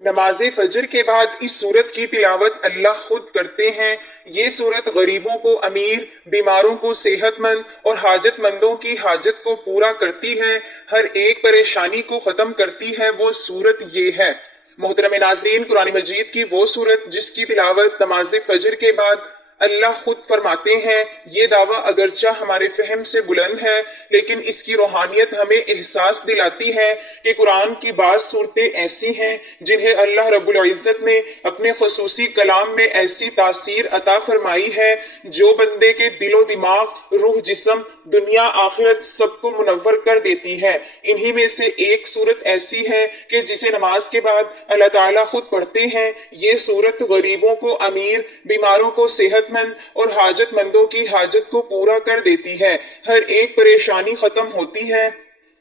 نماز فجر کے بعد اس سورت کی تلاوت اللہ خود کرتے ہیں۔ یہ سورت غریبوں کو امیر، بیماروں کو صحت مند اور حاجت مندوں کی حاجت کو پورا کرتی ہے، ہر ایک پریشانی کو ختم کرتی ہے، وہ سورت یہ ہے۔ محترم ناظرین، قرآن مجید کی وہ سورت جس کی تلاوت نماز فجر کے بعد اللہ خود فرماتے ہیں، یہ دعویٰ اگرچہ ہمارے فہم سے بلند ہے لیکن اس کی روحانیت ہمیں احساس دلاتی ہے کہ قرآن کی بعض صورتیں ایسی ہیں جنہیں اللہ رب العزت نے اپنے خصوصی کلام میں ایسی تاثیر عطا فرمائی ہے جو بندے کے دل و دماغ، روح، جسم، دنیا آخرت سب کو منور کر دیتی ہے۔ انہی میں سے ایک صورت ایسی ہے کہ جسے نماز کے بعد اللہ تعالیٰ خود پڑھتے ہیں۔ یہ صورت غریبوں کو امیر، بیماروں کو صحت مند اور حاجت مندوں کی حاجت کو پورا کر دیتی ہے، ہر ایک پریشانی ختم ہوتی ہے۔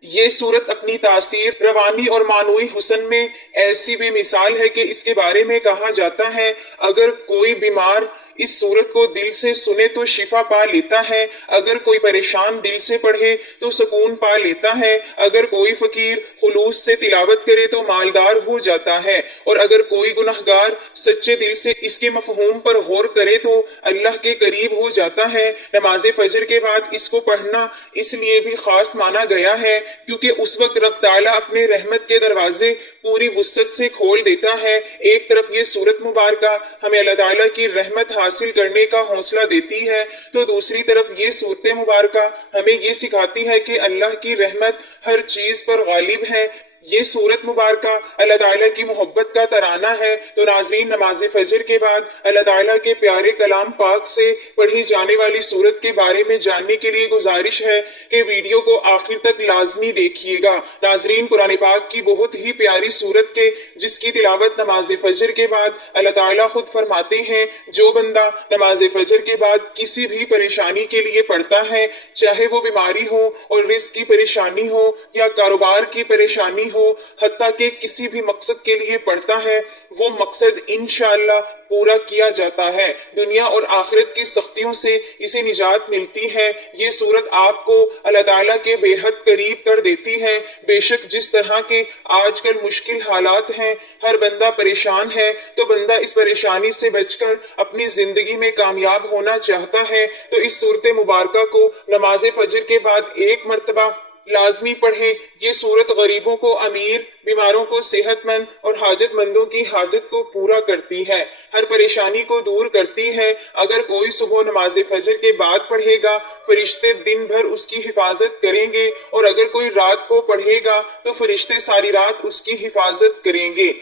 یہ صورت اپنی تاثیر، روانی اور معنوی حسن میں ایسی بے مثال ہے کہ اس کے بارے میں کہا جاتا ہے اگر کوئی بیمار اس صورت کو دل سے سنے تو شفا پا لیتا ہے، اگر کوئی پریشان دل سے پڑھے تو سکون پا لیتا ہے، اگر کوئی فقیر خلوص سے تلاوت کرے تو مالدار ہو جاتا ہے، اور اگر کوئی گناہگار سچے دل سے اس کے مفہوم پر غور کرے تو اللہ کے قریب ہو جاتا ہے۔ نماز فجر کے بعد اس کو پڑھنا اس لیے بھی خاص مانا گیا ہے کیونکہ اس وقت رب تعالیٰ اپنے رحمت کے دروازے پوری وسعت سے کھول دیتا ہے۔ ایک طرف یہ سورت مبارکہ ہمیں اللہ تعالیٰ کی رحمت حاصل کرنے کا حوصلہ دیتی ہے تو دوسری طرف یہ سورت مبارکہ ہمیں یہ سکھاتی ہے کہ اللہ کی رحمت ہر چیز پر غالب ہے۔ یہ سورت مبارکہ اللہ تعالیٰ کی محبت کا ترانہ ہے۔ تو ناظرین، نماز فجر کے بعد اللہ تعالیٰ کے پیارے کلام پاک سے پڑھی جانے والی سورت کے بارے میں جاننے کے لیے گزارش ہے کہ ویڈیو کو آخر تک لازمی دیکھیے گا۔ ناظرین، قرآن پاک کی بہت ہی پیاری سورت کے جس کی تلاوت نماز فجر کے بعد اللہ تعالیٰ خود فرماتے ہیں، جو بندہ نماز فجر کے بعد کسی بھی پریشانی کے لیے پڑھتا ہے، چاہے وہ بیماری ہو اور رزق کی پریشانی ہو یا کاروبار کی پریشانی ہو، حتیٰ کہ کسی بھی مقصد کے لیے پڑھتا ہے، وہ مقصد انشاءاللہ پورا کیا جاتا ہے، دنیا اور آخرت کی سختیوں سے اسے نجات ملتی ہے۔ یہ صورت آپ کو اللہ تعالیٰ کے بے حد قریب کر دیتی ہے۔ بے شک جس طرح کے آج کل مشکل حالات ہیں، ہر بندہ پریشان ہے، تو بندہ اس پریشانی سے بچ کر اپنی زندگی میں کامیاب ہونا چاہتا ہے تو اس صورت مبارکہ کو نماز فجر کے بعد ایک مرتبہ لازمی پڑھیں۔ یہ صورت غریبوں کو امیر، بیماروں کو صحت مند اور حاجت مندوں کی حاجت کو پورا کرتی ہے، ہر پریشانی کو دور کرتی ہے۔ اگر کوئی صبح نماز فجر کے بعد پڑھے گا، فرشتے دن بھر اس کی حفاظت کریں گے، اور اگر کوئی رات کو پڑھے گا تو فرشتے ساری رات اس کی حفاظت کریں گے۔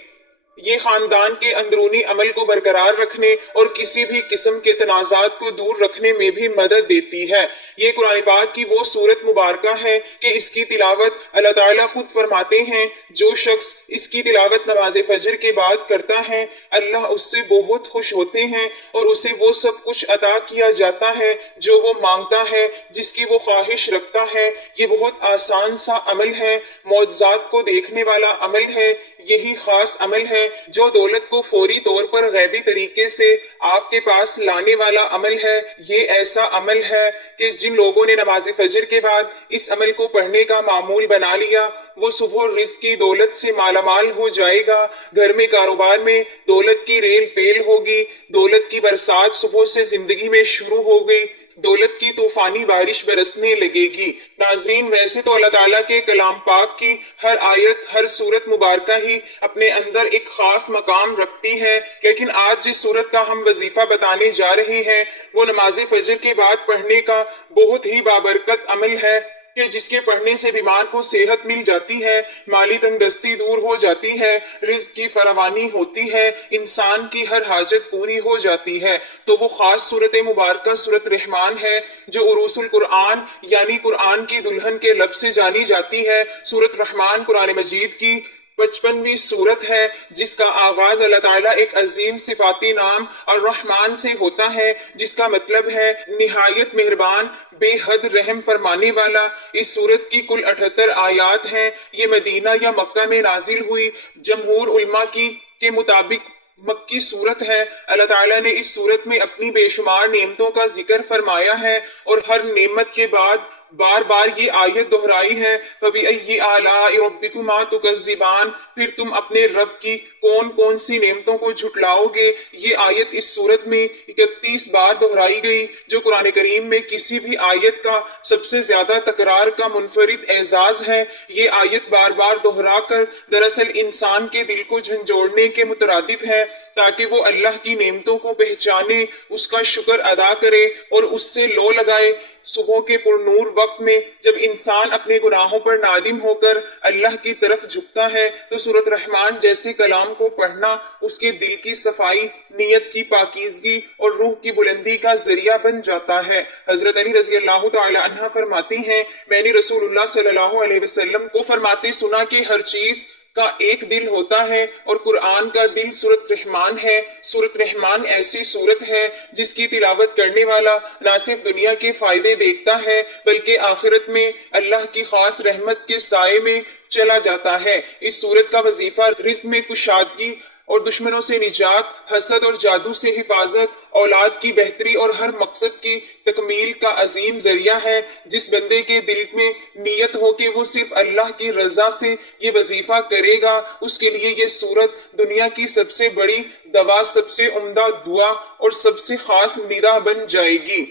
یہ خاندان کے اندرونی عمل کو برقرار رکھنے اور کسی بھی قسم کے تنازعات کو دور رکھنے میں بھی مدد دیتی ہے۔ یہ قرآن پاک کی وہ سورت مبارکہ ہے کہ اس کی تلاوت اللہ تعالیٰ خود فرماتے ہیں، جو شخص اس کی تلاوت نماز فجر کے بعد کرتا ہے، اللہ اس سے بہت خوش ہوتے ہیں اور اسے وہ سب کچھ عطا کیا جاتا ہے جو وہ مانگتا ہے، جس کی وہ خواہش رکھتا ہے۔ یہ بہت آسان سا عمل ہے، معجزات کو دیکھنے والا عمل ہے۔ یہی خاص عمل ہے جو دولت کو فوری طور پر غیبی طریقے سے آپ کے پاس لانے والا عمل ہے۔ یہ ایسا عمل ہے کہ جن لوگوں نے نماز فجر کے بعد اس عمل کو پڑھنے کا معمول بنا لیا، وہ صبح رزق کی دولت سے مالا مال ہو جائے گا، گھر میں کاروبار میں دولت کی ریل پیل ہوگی، دولت کی برسات صبح سے زندگی میں شروع ہو گئی، دولت کی طوفانی بارش برسنے لگے گی۔ ناظرین، ویسے تو اللہ تعالیٰ کے کلام پاک کی ہر آیت، ہر سورت مبارکہ ہی اپنے اندر ایک خاص مقام رکھتی ہے، لیکن آج جس سورت کا ہم وظیفہ بتانے جا رہے ہیں وہ نماز فجر کے بعد پڑھنے کا بہت ہی بابرکت عمل ہے کہ جس کے پڑھنے سے بیمار کو صحت مل جاتی ہے، مالی تنگ دستی دور ہو جاتی ہے، رزق کی فراوانی ہوتی ہے، انسان کی ہر حاجت پوری ہو جاتی ہے۔ تو وہ خاص سورت مبارکہ سورت رحمان ہے جو عروس القرآن یعنی قرآن کی دلہن کے لفظ سے جانی جاتی ہے۔ سورت رحمان قرآن مجید کی 55ویں سورت ہے جس کا آغاز اللہ تعالیٰ ایک عظیم صفاتی نام الرحمن سے ہوتا ہے، جس کا مطلب ہے نہایت مہربان، بے حد رحم فرمانے والا۔ اس سورت کی کل 78 آیات ہیں۔ یہ مدینہ یا مکہ میں نازل ہوئی، جمہور علماء کے مطابق مکی صورت ہے۔ اللہ تعالیٰ نے اس صورت میں اپنی بے شمار نعمتوں کا ذکر فرمایا ہے اور ہر نعمت کے بعد بار بار یہ آیت دہرائی ہے، فَبِأَيِّ آلَاءِ رَبِّكُمَا تُكَذِّبَانِ، پھر تم اپنے رب کی کون کون سی نعمتوں کو جھٹلاؤ گے۔ یہ آیت اس صورت میں 31 بار دہرائی گئی، جو قرآن کریم میں کسی بھی آیت کا سب سے زیادہ تکرار کا منفرد اعزاز ہے۔ یہ آیت بار بار دہرا کر دراصل انسان کے دل کو جھنجھوڑنے کے مترادف ہے، تاکہ وہ اللہ کی نعمتوں کو پہچانے، اس کا شکر ادا کرے اور اس سے لو لگائے۔ صبح کے پرنور وقت میں جب انسان اپنے گناہوں پر نادم ہو کر اللہ کی طرف جھکتا ہے تو سورۃ رحمان جیسے کلام کو پڑھنا اس کے دل کی صفائی، نیت کی پاکیزگی اور روح کی بلندی کا ذریعہ بن جاتا ہے۔ حضرت علی رضی اللہ تعالی عنہ فرماتی ہیں، میں نے رسول اللہ صلی اللہ علیہ وسلم کو فرماتے سنا کہ ہر چیز کا ایک دل ہوتا ہے اور قرآن کا دل سورۃ رحمان ہے۔ سورۃ رحمان ایسی سورت ہے جس کی تلاوت کرنے والا نہ صرف دنیا کے فائدے دیکھتا ہے بلکہ آخرت میں اللہ کی خاص رحمت کے سائے میں چلا جاتا ہے۔ اس سورت کا وظیفہ رزق میں کشادگی اور دشمنوں سے نجات، حسد اور جادو سے حفاظت، اولاد کی بہتری اور ہر مقصد کی تکمیل کا عظیم ذریعہ ہے۔ جس بندے کے دل میں نیت ہو کہ وہ صرف اللہ کی رضا سے یہ وظیفہ کرے گا، اس کے لیے یہ سورت دنیا کی سب سے بڑی دوا، سب سے عمدہ دعا اور سب سے خاص ندا بن جائے گی۔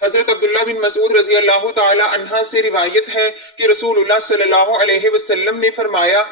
حضرت عبداللہ بن مسعود رضی اللہ تعالی عنہ سے روایت ہے کہ رسول اللہ صلی اللہ علیہ وسلم نے فرمایا،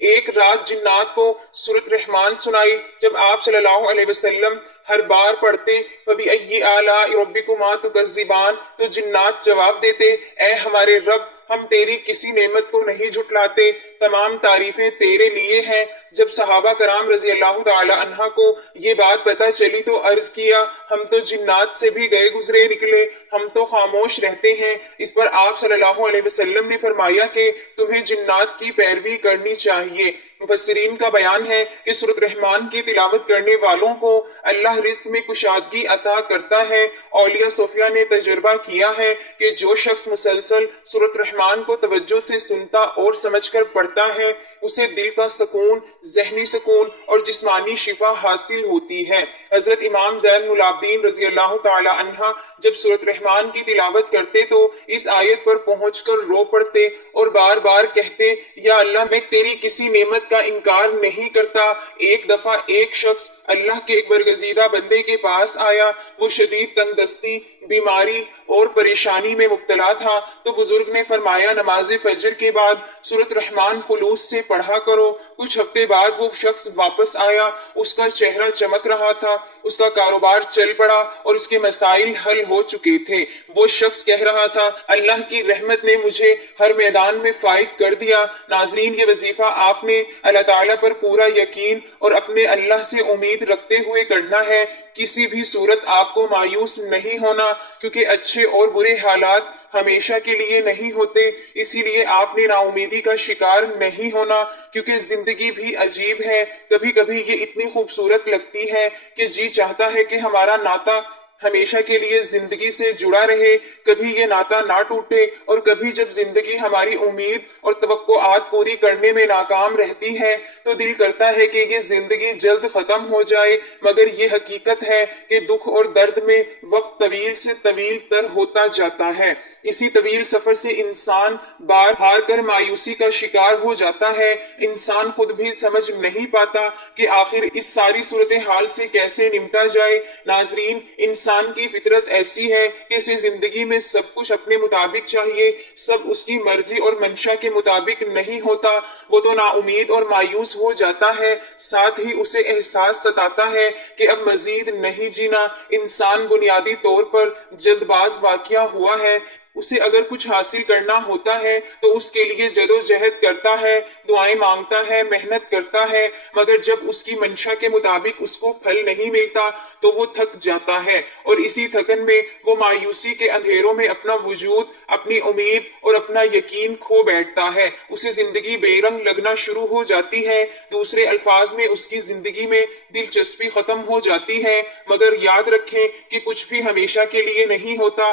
ایک رات جنات کو سورۃ رحمان سنائی۔ جب آپ صلی اللہ علیہ وسلم ہر بار پڑھتے فَبِأَيِّ آلَاءِ رَبِّكُمَا تُكَذِّبَانِ تو جنات جواب دیتے، اے ہمارے رب، ہم تیری کسی نعمت کو نہیں جھٹلاتے، تمام تعریفیں تیرے لیے ہیں۔ جب صحابہ کرام رضی اللہ تعالی عنہ کو یہ بات پتہ چلی تو عرض کیا، ہم تو جنات سے بھی گئے گزرے نکلے، ہم تو خاموش رہتے ہیں۔ اس پر آپ صلی اللہ علیہ وسلم نے فرمایا کہ تمہیں جنات کی پیروی کرنی چاہیے۔ مفسرین کا بیان ہے کہ سورۃ رحمان کی تلاوت کرنے والوں کو اللہ رزق میں کشادگی عطا کرتا ہے۔ اولیاء صوفیہ نے تجربہ کیا ہے کہ جو شخص مسلسل سورۃ رحمان کو توجہ سے سنتا اور سمجھ کر پڑھتا ہے، اسے دل کا سکون، ذہنی سکون اور جسمانی شفا حاصل ہوتی ہے۔ حضرت امام زین العابدین رضی اللہ تعالی عنہ جب سورۃ رحمان کی تلاوت کرتے تو اس آیت پر پہنچ کر رو پڑتے اور بار بار کہتے، یا اللہ، میں تیری کسی نعمت کا انکار نہیں کرتا۔ ایک دفعہ ایک شخص اللہ کے ایک برگزیدہ بندے کے پاس آیا، وہ شدید تنگ دستی، بیماری اور پریشانی میں مبتلا تھا، تو بزرگ نے فرمایا، نماز فجر کے بعد سورۃ رحمان خلوص سے پڑھا کرو۔ کچھ ہفتے بعد وہ شخص واپس آیا، اس کا چہرہ چمک رہا تھا، اس کا کاروبار چل پڑا اور اس کے مسائل حل ہو چکے تھے۔ وہ شخص کہہ رہا تھا، اللہ کی رحمت نے مجھے ہر میدان میں فائق کر دیا۔ ناظرین، یہ وظیفہ آپ نے اللہ تعالیٰ پر پورا یقین اور اپنے اللہ سے امید رکھتے ہوئے کرنا ہے۔ کسی بھی صورت آپ کو مایوس نہیں ہونا، کیونکہ اچھے اور برے حالات ہمیشہ کے لیے نہیں ہوتے۔ اسی لیے آپ نے نا امیدی کا شکار نہیں ہونا، کیونکہ زندگی بھی عجیب ہے۔ کبھی کبھی یہ اتنی خوبصورت لگتی ہے کہ جی چاہتا ہے کہ ہمارا ناطہ ہمیشہ کے لیے زندگی سے جڑا رہے، کبھی یہ ناطہ نہ ٹوٹے، اور کبھی جب زندگی ہماری امید اور توقعات پوری کرنے میں ناکام رہتی ہے تو دل کرتا ہے کہ یہ زندگی جلد ختم ہو جائے، مگر یہ حقیقت ہے کہ دکھ اور درد میں وقت طویل سے طویل تر ہوتا جاتا ہے۔ اسی طویل سفر سے انسان بار ہار کر مایوسی کا شکار ہو جاتا ہے۔ انسان خود بھی سمجھ نہیں پاتا کہ آخر اس ساری صورتحال سے کیسے نمٹا جائے۔ ناظرین، انسان کی فطرت ایسی ہے کہ اسے زندگی میں سب کچھ اپنے مطابق چاہیے، سب اس کی مرضی اور منشا کے مطابق نہیں ہوتا۔ وہ تو نا امید اور مایوس ہو جاتا ہے، ساتھ ہی اسے احساس ستاتا ہے کہ اب مزید نہیں جینا۔ انسان بنیادی طور پر جلد باز واقعہ ہوا ہے۔ اسے اگر کچھ حاصل کرنا ہوتا ہے تو اس کے لیے جدوجہد کرتا ہے، دعائیں مانگتا ہے، محنت کرتا ہے، مگر جب اس کی منشا کے مطابق اس کو پھل نہیں ملتا تو وہ تھک جاتا ہے، اور اسی تھکن میں وہ مایوسی کے اندھیروں میں اپنا وجود، اپنی امید اور اپنا یقین کھو بیٹھتا ہے۔ اسے زندگی بے رنگ لگنا شروع ہو جاتی ہے۔ دوسرے الفاظ میں اس کی زندگی میں دلچسپی ختم ہو جاتی ہے۔ مگر یاد رکھیں کہ کچھ بھی ہمیشہ کے لیے نہیں ہوتا۔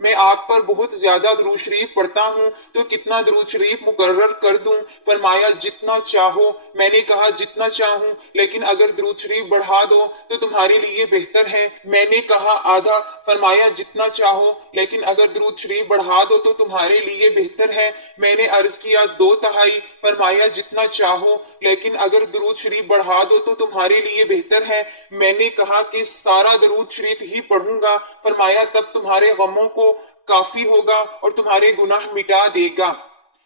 میں آپ پر بہت زیادہ درود شریف پڑھتا ہوں تو کتنا درود شریف مقرر کر دوں؟ فرمایا جتنا چاہو۔ میں نے کہا جتنا چاہوں، لیکن اگر درود شریف بڑھا دو تو تمہارے لیے بہتر ہے۔ میں نے کہا آدھا۔ فرمایا جتنا چاہو، لیکن اگر درود شریف بڑھا دو تو تمہارے لیے بہتر ہے۔ میں نے عرض کیا 2/3۔ فرمایا جتنا چاہو، لیکن اگر درود شریف بڑھا دو تو تمہارے لیے بہتر ہے۔ میں نے کہا کہ سارا درود شریف ہی پڑھوں گا۔ فرمایا تب تمہارے غموں کو کافی ہوگا اور تمہارے گناہ مٹا دے گا۔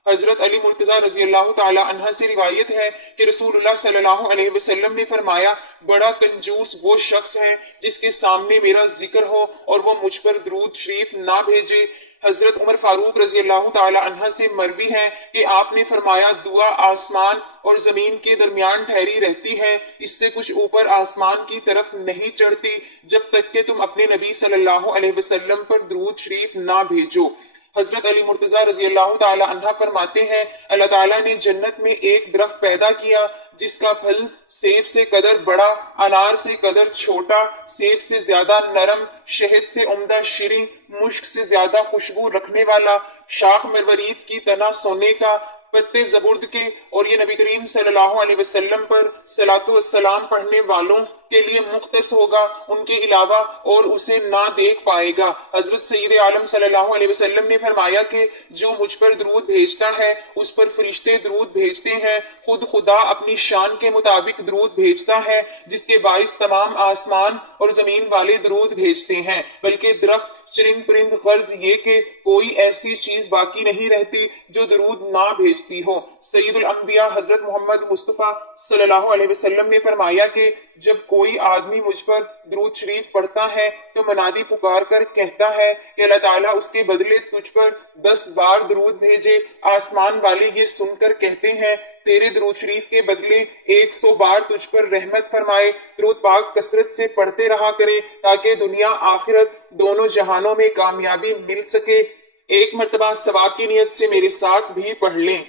حضرت علی مرتضی رضی اللہ تعالی عنہ سے روایت ہے کہ رسول اللہ صلی اللہ علیہ وسلم نے فرمایا بڑا کنجوس وہ شخص ہے جس کے سامنے میرا ذکر ہو اور وہ مجھ پر درود شریف نہ بھیجے۔ حضرت عمر فاروق رضی اللہ تعالی عنہ سے مروی ہے کہ آپ نے فرمایا دعا آسمان اور زمین کے درمیان ٹھہری رہتی ہے، اس سے کچھ اوپر آسمان کی طرف نہیں چڑھتی جب تک کہ تم اپنے نبی صلی اللہ علیہ وسلم پر درود شریف نہ بھیجو۔ حضرت علی مرتضی رضی اللہ تعالی عنہ فرماتے ہیں اللہ تعالیٰ نے جنت میں ایک درخت پیدا کیا جس کا پھل سیب سے قدر بڑا، انار سے قدر چھوٹا، سیب سے زیادہ نرم، شہد سے عمدہ شیریں، مشک سے زیادہ خوشبو رکھنے والا، شاخ مروارید کی تنا سونے کا، پتے زبرد کے، اور یہ نبی کریم صلی اللہ علیہ وسلم پر صلاۃ والسلام پڑھنے والوں کے لیے مختص ہوگا، ان کے علاوہ اور اسے نہ دیکھ پائے گا۔ حضرت سید عالم صلی اللہ علیہ وسلم نے فرمایا کہ جو مجھ پر درود بھیجتا ہے اس پر فرشتے درود بھیجتے ہیں، خود خدا اپنی شان کے مطابق درود بھیجتا ہے جس کے باعث تمام آسمان اور زمین والے درود بھیجتے ہیں، بلکہ درخت، چرند پرند، غرض یہ کہ کوئی ایسی چیز باقی نہیں رہتی جو درود نہ بھیجتی ہو۔ سید الانبیاء حضرت محمد مصطفیٰ صلی اللہ علیہ وسلم نے فرمایا کہ جب کوئی آدمی مجھ پر درود شریف پڑھتا ہے تو منادی پکار کر کہتا ہے کہ اللہ تعالیٰ اس کے بدلے تجھ پر 10 بار درود بھیجے۔ آسمان والے یہ سن کر کہتے ہیں تیرے درود شریف کے بدلے 100 بار تجھ پر رحمت فرمائے۔ درود پاک کثرت سے پڑھتے رہا کریں تاکہ دنیا آخرت دونوں جہانوں میں کامیابی مل سکے۔ ایک مرتبہ ثواب کی نیت سے میرے ساتھ بھی پڑھ لیں۔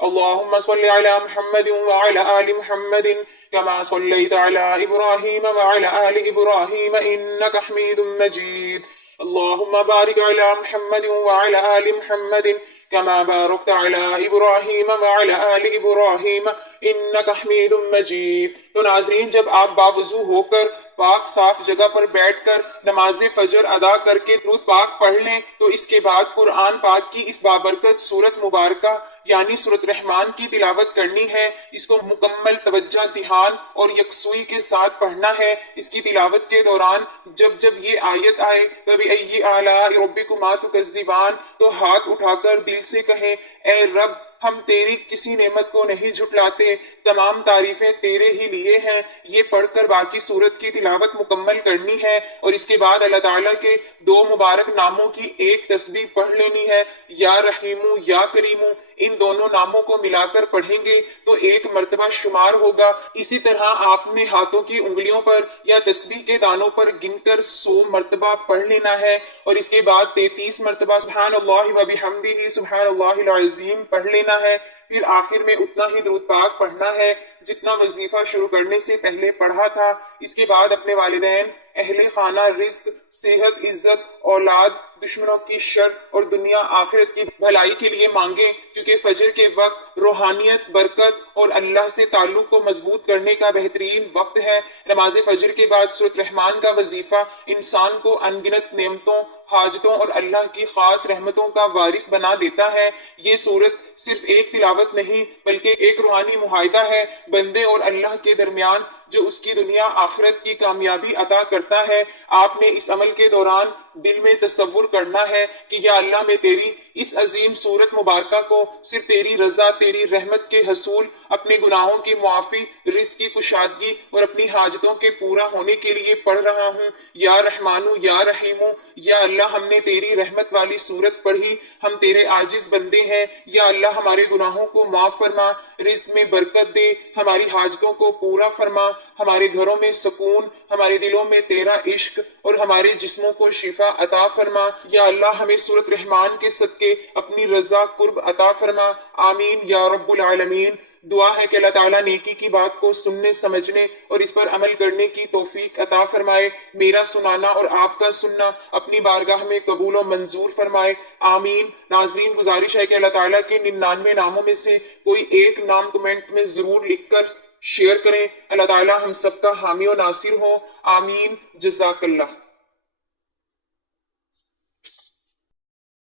اللهم صل على محمد وعلى آل محمد كما صليت على إبراهيم وعلى آل إبراهيم إنك حميد مجيد اللهم بارك على محمد وعلى آل محمد كما باركت على إبراهيم وعلى آل إبراهيم إنك حميد مجيد۔ تو ناظرین، جب آپ باوضو ہو کر پاک صاف جگہ پر بیٹھ کر نماز فجر ادا کر کے درود پاک پڑھ لیں تو اس کے بعد قرآن پاک کی اس بابرکت سورت مبارکہ یعنی سورت رحمان کی تلاوت کرنی ہے۔ اس کو مکمل توجہ، دھیان اور یکسوئی کے ساتھ پڑھنا ہے۔ اس کی تلاوت کے دوران جب جب یہ آیت آئے فَبِأَيِّ آلَاءِ رَبِّكُمَا تُكَذِّبَانِ تو ہاتھ اٹھا کر دل سے کہیں اے رب ہم تیری کسی نعمت کو نہیں جھٹلاتے، تمام تعریفیں تیرے ہی لیے ہیں۔ یہ پڑھ کر باقی سورت کی تلاوت مکمل کرنی ہے اور اس کے بعد اللہ تعالیٰ کے 2 مبارک ناموں کی ایک تسبیح پڑھ لینی ہے، یا رحیمو یا کریمو۔ ان دونوں ناموں کو ملا کر پڑھیں گے تو 1 مرتبہ شمار ہوگا۔ اسی طرح آپ نے ہاتھوں کی انگلیوں پر یا تسبیح کے دانوں پر گن کر 100 مرتبہ پڑھ لینا ہے اور اس کے بعد 33 مرتبہ سبحان اللہ و بحمدہ سبحان اللہ العظیم پڑھ لینا ہے۔ پھر آخر میں اتنا ہی درود پاک پڑھنا ہے جتنا وظیفہ شروع کرنے سے پہلے پڑھا تھا۔ اس کے بعد اپنے والدین، اہل خانہ، رزق، صحت، عزت، اولاد، دشمنوں کی شر اور دنیا آخرت کی بھلائی کے لیے مانگیں، کیونکہ فجر کے وقت روحانیت، برکت اور اللہ سے تعلق کو مضبوط کرنے کا بہترین وقت ہے۔ نماز فجر کے بعد سورۃ رحمان کا وظیفہ انسان کو انگنت نعمتوں، حاجتوں اور اللہ کی خاص رحمتوں کا وارث بنا دیتا ہے۔ یہ سورت صرف ایک تلاوت نہیں بلکہ ایک روحانی معاہدہ ہے بندے اور اللہ کے درمیان جو اس کی دنیا آخرت کی کامیابی عطا کرتا ہے۔ آپ نے اس عمل کے دوران دل میں تصور کرنا ہے کہ یا اللہ میں تیری اس عظیم سورت مبارکہ کو صرف تیری رضا، تیری رحمت کے حصول، اپنے گناہوں کی معافی، رزق کی کشادگی اور اپنی حاجتوں کے پورا ہونے کے لیے پڑھ رہا ہوں۔ یا رحمانو یا رحیمو، یا اللہ ہم نے تیری رحمت والی سورت پڑھی، ہم تیرے عاجز بندے ہیں، یا اللہ ہمارے گناہوں کو معاف فرما، رزق میں برکت دے، ہماری حاجتوں کو پورا فرما، ہمارے گھروں میں سکون، ہمارے دلوں میں تیرا عشق اور ہمارے جسموں کو شفا عطا فرما۔ یا اللہ ہمیں سورت رحمان کے صدقے اپنی رضا قرب عطا فرما، آمین یا رب العالمین۔ دعا ہے کہ اللہ تعالیٰ نیکی کی بات کو سننے سمجھنے اور اس پر عمل کرنے کی توفیق عطا فرمائے. میرا سنانا اور آپ کا سننا اپنی بارگاہ میں قبول و منظور فرمائے. آمین. ناظرین، گزارش ہے کہ اللہ تعالیٰ کے 99 ناموں میں سے کوئی ایک نام کمنٹ میں ضرور لکھ کر شیئر کریں. اللہ تعالیٰ ہم سب کا حامی و ناصر ہو. آمین. جزاک اللہ.